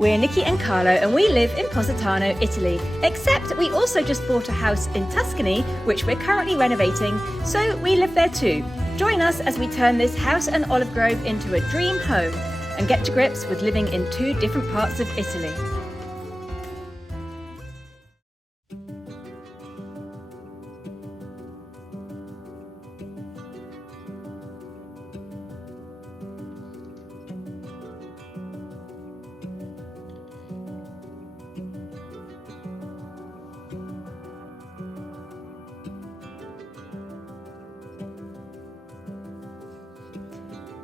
We're Nicki and Carlo and we live in Positano, Italy, except we also just bought a house in Tuscany, which we're currently renovating, so we live there too. Join us as we turn this house and olive grove into a dream home and get to grips with living in two different parts of Italy.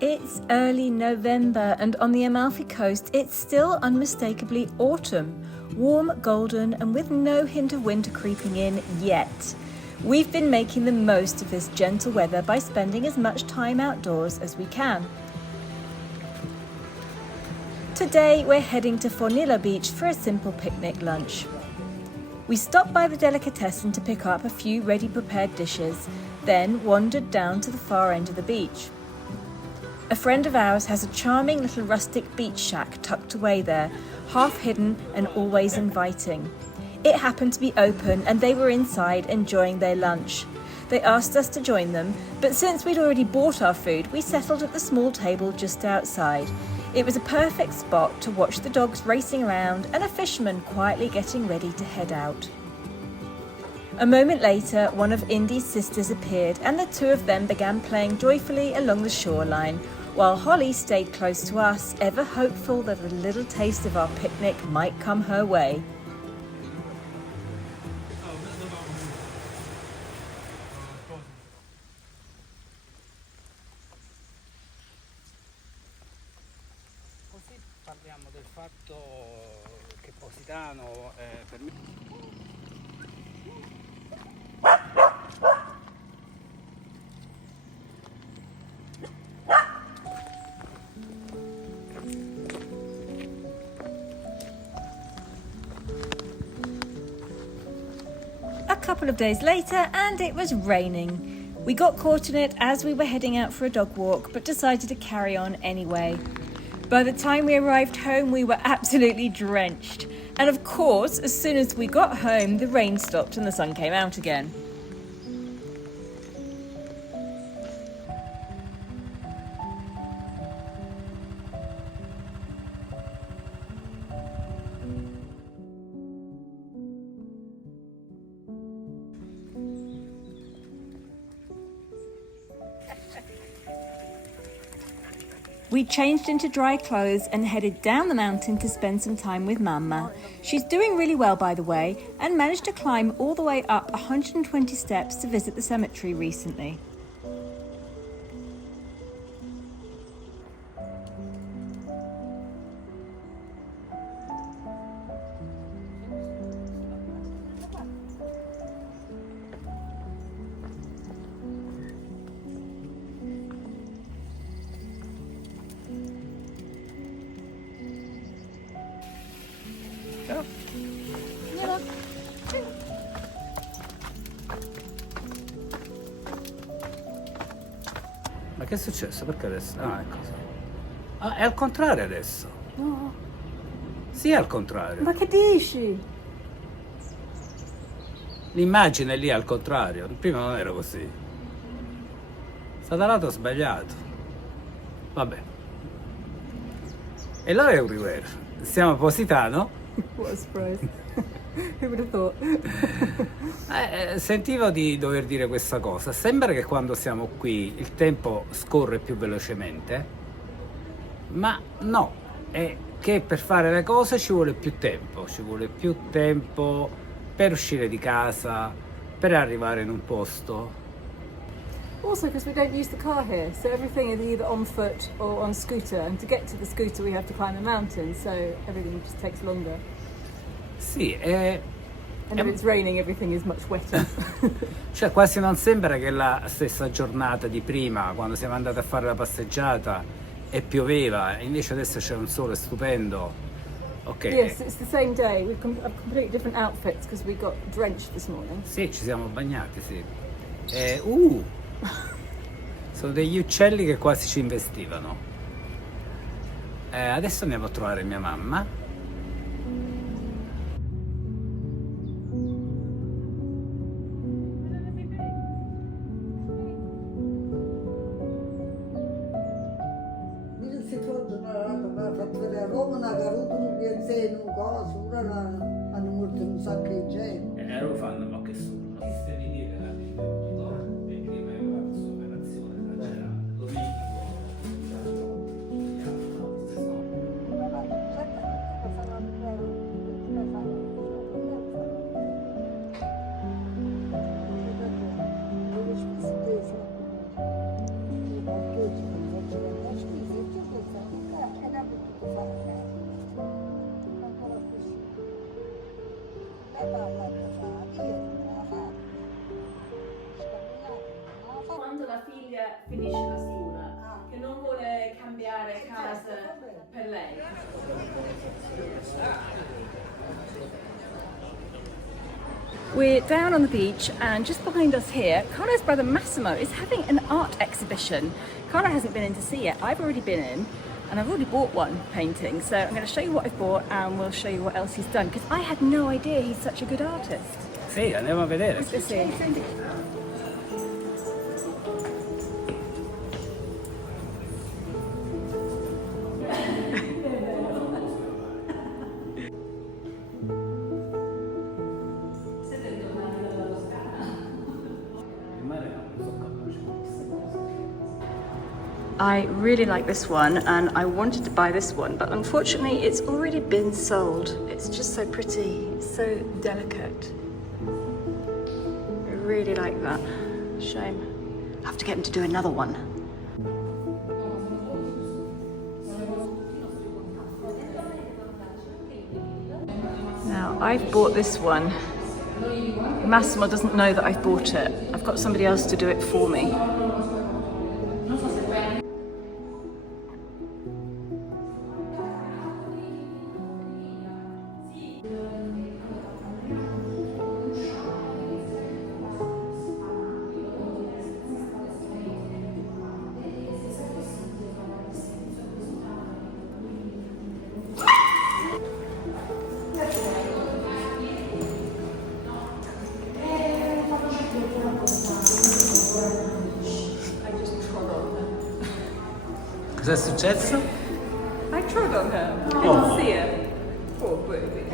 It's early November and on the Amalfi coast it's still unmistakably autumn, warm, golden and with no hint of winter creeping in yet. We've been making the most of this gentle weather by spending as much time outdoors as we can. Today we're heading to Fornillo Beach for a simple picnic lunch. We stopped by the delicatessen to pick up a few ready prepared dishes, then wandered down to the far end of the beach. A friend of ours has a charming little rustic beach shack tucked away there, half hidden and always inviting. It happened to be open and they were inside enjoying their lunch. They asked us to join them, but since we'd already bought our food, we settled at the small table just outside. It was a perfect spot to watch the dogs racing around and a fisherman quietly getting ready to head out. A moment later, one of Indy's sisters appeared and the two of them began playing joyfully along the shoreline, while Holly stayed close to us, ever hopeful that a little taste of our picnic might come her way. Così parliamo del fatto che Positano per me. A couple of days later and it was raining. We got caught in it as we were heading out for a dog walk but decided to carry on anyway. By the time we arrived home we were absolutely drenched. And of course, as soon as we got home the rain stopped and the sun came out again. We changed into dry clothes and headed down the mountain to spend some time with Mamma. She's doing really well, by the way, and managed to climb all the way up 120 steps to visit the cemetery recently. Ma che è successo? Perché adesso? Ah, ecco. Ah, è al contrario adesso. No. Sì, è al contrario. Ma che dici? L'immagine lì è al contrario. Prima non era così. È stato lato sbagliato. Vabbè. E allora è everywhere. Siamo a Positano. What a surprise. Who would have thought? Sentivo di dover dire questa cosa. Sembra che quando siamo qui il tempo scorre più velocemente, ma no, è che per fare le cose ci vuole più tempo per uscire di casa, per arrivare in un posto. Also, because we don't use the car here, so everything is either on foot or on scooter, and to get to the scooter we have to climb a mountain, so everything just takes longer. Sì, And if it's raining, everything is much wetter. cioè quasi non sembra che è la stessa giornata di prima, quando siamo andati a fare la passeggiata e pioveva, invece adesso c'è un sole stupendo. Ok. Yes, it's the same day. We've completely different outfits because we got drenched this morning. Sì, ci siamo bagnati, sì. Sono degli uccelli che quasi ci investivano. Adesso andiamo a trovare mia mamma sei in un coso, ora hanno molto un sacco di gente. E lo fanno, ma che sono? Esiste di dire la prima e prima aveva questa operazione, c'era Domenico. Quando la figlia finisce la scuola, che non vuole cambiare casa per lei. We're down on the beach, and just behind us here, Connor's brother Massimo is having an art exhibition. Connor hasn't been in to see it. I've already been in, and I've already bought one painting. So I'm going to show you what I've bought, and we'll show you what else he's done, because I had no idea he's such a good artist. Sì, andiamo a vedere. Let's go see. I really like this one, and I wanted to buy this one, but unfortunately it's already been sold. It's just so pretty, so delicate. I really like that. Shame. I have to get him to do another one. Now, I've bought this one. Massimo doesn't know that I've bought it. I've got somebody else to do it for me. Cos'è successo? I trod on her. I didn't see her. Poor baby.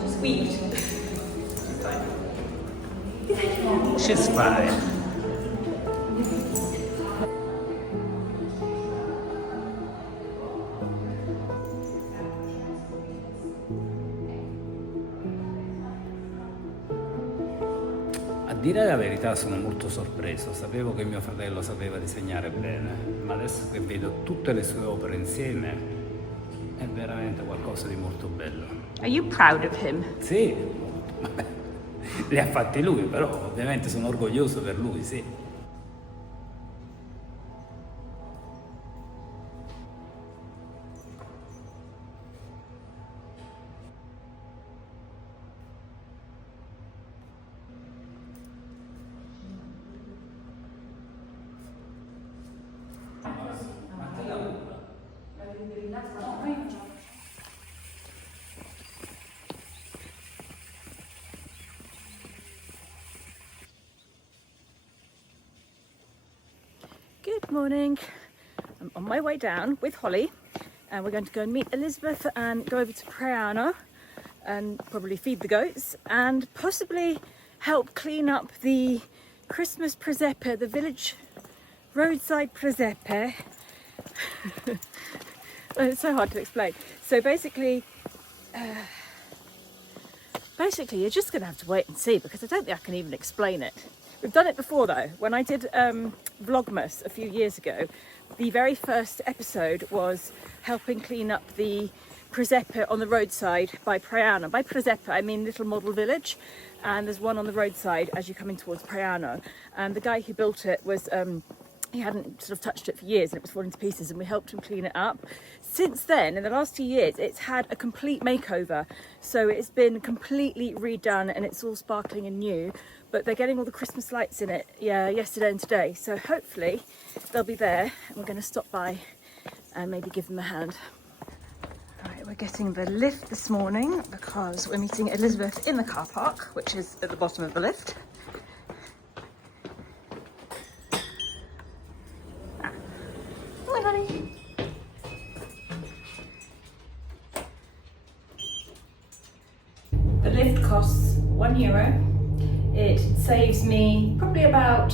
She squeaked. She's fine. A dire la verità sono molto sorpreso, sapevo che mio fratello sapeva disegnare bene, ma adesso che vedo tutte le sue opere insieme è veramente qualcosa di molto bello. Are you proud of him? Sì, vabbè, li ha fatti lui, però ovviamente sono orgoglioso per lui, sì. Good morning. I'm on my way down with Holly, and we're going to go and meet Elizabeth and go over to Praiano and probably feed the goats and possibly help clean up the Christmas presepe, the village roadside presepe. It's so hard to explain. So basically you're just going to have to wait and see, because I don't think I can even explain it. We've done it before though. When I did Vlogmas a few years ago, the very first episode was helping clean up the presepe on the roadside by Praiano. By presepe I mean little model village, and there's one on the roadside as you're coming towards Praiano, and the guy who built it was he hadn't sort of touched it for years and it was falling to pieces, and we helped him clean it up. Since then, in the last 2 years, it's had a complete makeover. So it's been completely redone and it's all sparkling and new, but they're getting all the Christmas lights in it, yeah, yesterday and today. So hopefully they'll be there, and we're going to stop by and maybe give them a hand. Right, we're getting the lift this morning because we're meeting Elizabeth in the car park, which is at the bottom of the lift. Hi, honey. costs €1. It saves me probably about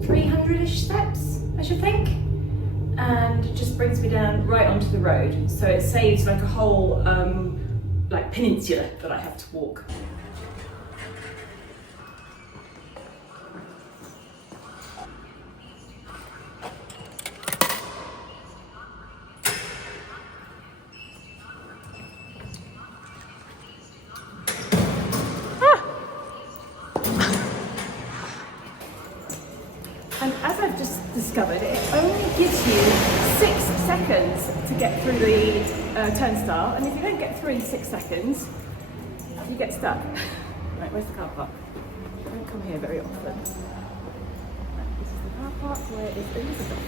300-ish steps, I should think, and it just brings me down right onto the road. So it saves like a whole like peninsula that I have to walk. And as I've just discovered, it only gives you 6 seconds to get through the turnstile, and if you don't get through in 6 seconds, you get stuck. Right, where's the car park? I don't come here very often. Right, this is the car park. Where is Elizabeth?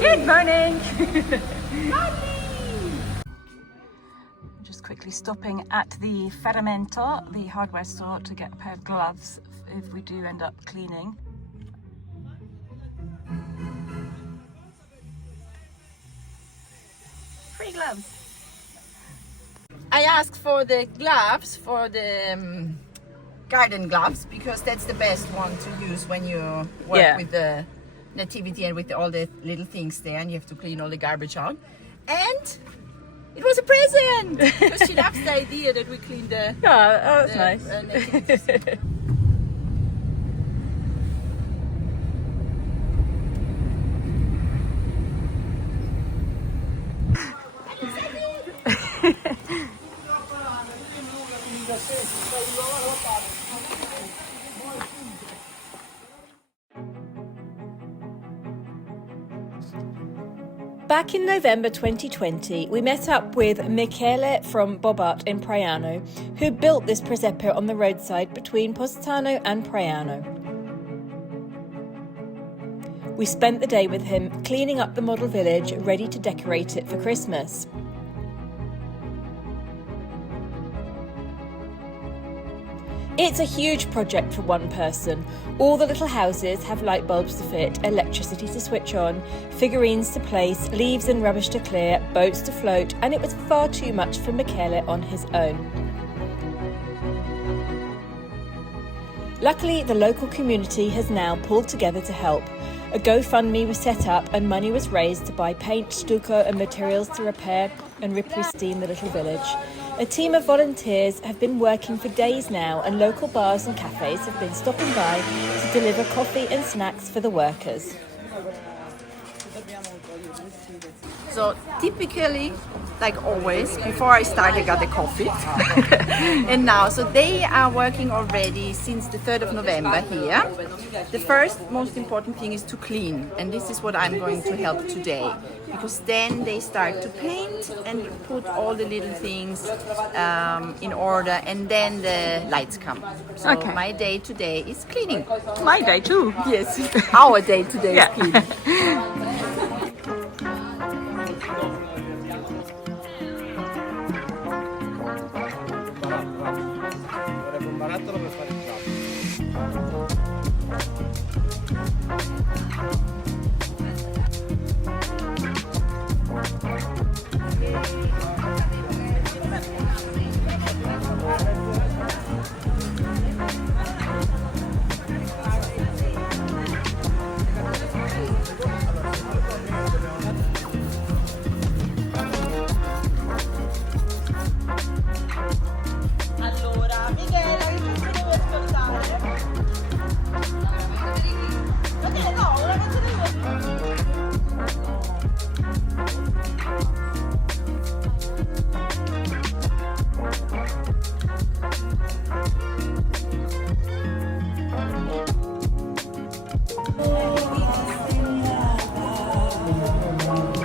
Good morning! Just quickly stopping at the Ferramento, the hardware store, to get a pair of gloves if we do end up cleaning. Free gloves! I asked for the gloves, for the garden gloves, because that's the best one to use when you work with the nativity and with all the little things there, and you have to clean all the garbage out. And it was a present because she loves the idea that we clean the. That's nice. Nativity. Back in November 2020, we met up with Michele from Bobart in Praiano, who built this presepe on the roadside between Positano and Praiano. We spent the day with him cleaning up the model village, ready to decorate it for Christmas. It's a huge project for one person. All the little houses have light bulbs to fit, electricity to switch on, figurines to place, leaves and rubbish to clear, boats to float, and it was far too much for Michele on his own. Luckily, the local community has now pulled together to help. A GoFundMe was set up and money was raised to buy paint, stucco and materials to repair and repristine the little village. A team of volunteers have been working for days now, and local bars and cafes have been stopping by to deliver coffee and snacks for the workers. So typically, like always, before I start I got the coffee. And now, so they are working already since the 3rd of November here. The first most important thing is to clean, and this is what I'm going to help today, because then they start to paint and put all the little things in order, and then the lights come. So my day today is cleaning. My day too. Yes, our day today is cleaning.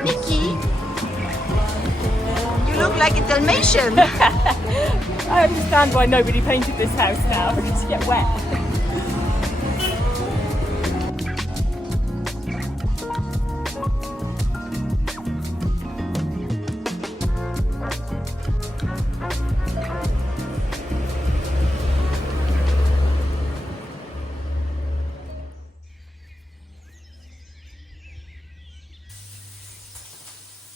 Nicki, you look like a Dalmatian. I understand why nobody painted this house now, because you get wet.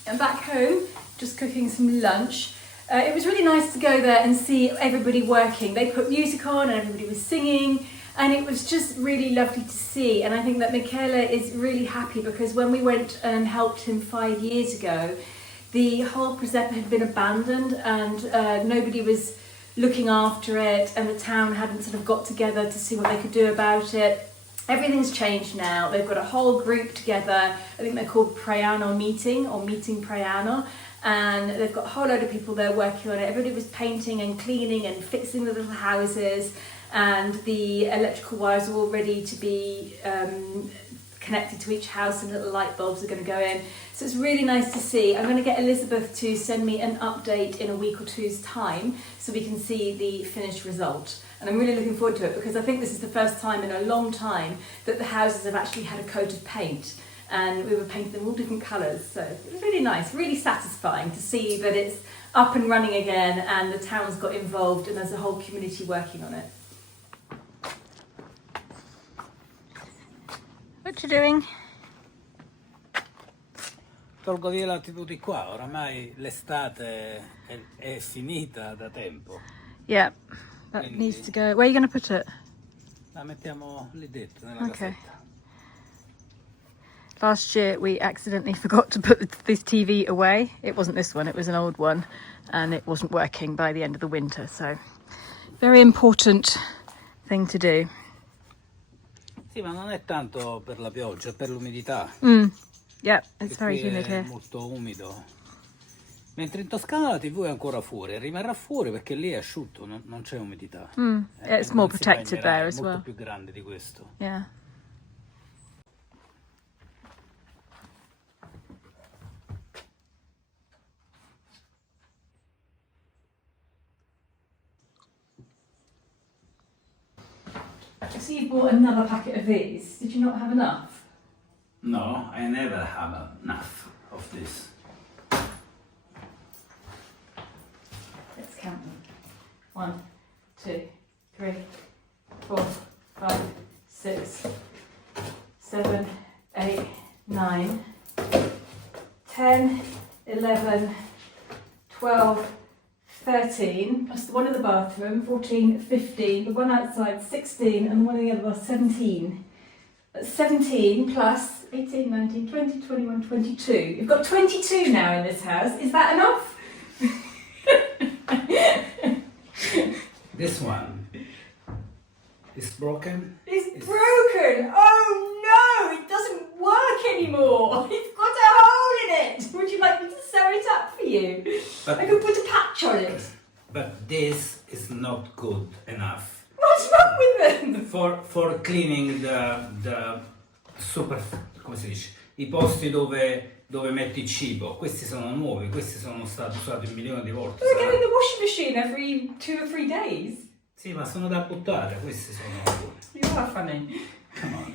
I'm back home, just cooking some lunch. It was really nice to go there and see everybody working. They put music on and everybody was singing, and it was just really lovely to see. And I think that Michele is really happy because when we went and helped him 5 years ago, the whole presepe had been abandoned and nobody was looking after it, and the town hadn't sort of got together to see what they could do about it. Everything's changed now. They've got a whole group together. I think they're called Praiano Meeting or Meeting Praiano. And they've got a whole load of people there working on it. Everybody was painting and cleaning and fixing the little houses, and the electrical wires are all ready to be connected to each house, and little light bulbs are going to go in. So it's really nice to see. I'm going to get Elizabeth to send me an update in a week or two's time so we can see the finished result. And I'm really looking forward to it because I think this is the first time in a long time that the houses have actually had a coat of paint. And we were painting them all different colours, so it was really nice, really satisfying to see that it's up and running again and the town's got involved and there's a whole community working on it. What you doing? Tolgo via i tutti qua, oramai l'estate è finita da tempo. Yeah, that Quindi needs to go. Where are you going to put it? La mettiamo lì dentro, nella Okay. casetta. Last year we accidentally forgot to put this TV away. It wasn't this one, it was an old one, and it wasn't working by the end of the winter, so very important thing to do. Sì, ma non è tanto per la pioggia, è per l'umidità. Yeah, it's Che very qui humid è here. molto umido. Mentre in Toscana la TV è ancora fuori, rimarrà fuori perché lì è asciutto, non c'è umidità. It's Non more si protected bagnerà, there è as molto well. più grande di questo. Yeah. I see you bought another packet of these. Did you not have enough? No, I never have enough of this. Let's count them. 1, 2, 3, 4, 5, 6, 7, 8, 9, 10, 11, 12, 13, plus the one in the bathroom, 14, 15, the one outside, 16, and the one in the other was 17. That's 17 plus 18, 19, 20, 21, 22. You've got 22 now in this house. Is that enough? This one is broken. It's broken! Oh no! It doesn't work anymore! It's got a hole in it! Would you like me to sew it up for you? But- I could put a patch on it. But this is not good enough What's wrong with them? for cleaning the super, come si dice, i posti dove metti il cibo. Questi sono nuovi, questi sono stati usati milioni di volte. They get in the washing machine every 2 or 3 days. Sì, ma sono da buttare, questi sono... You are funny. Come on.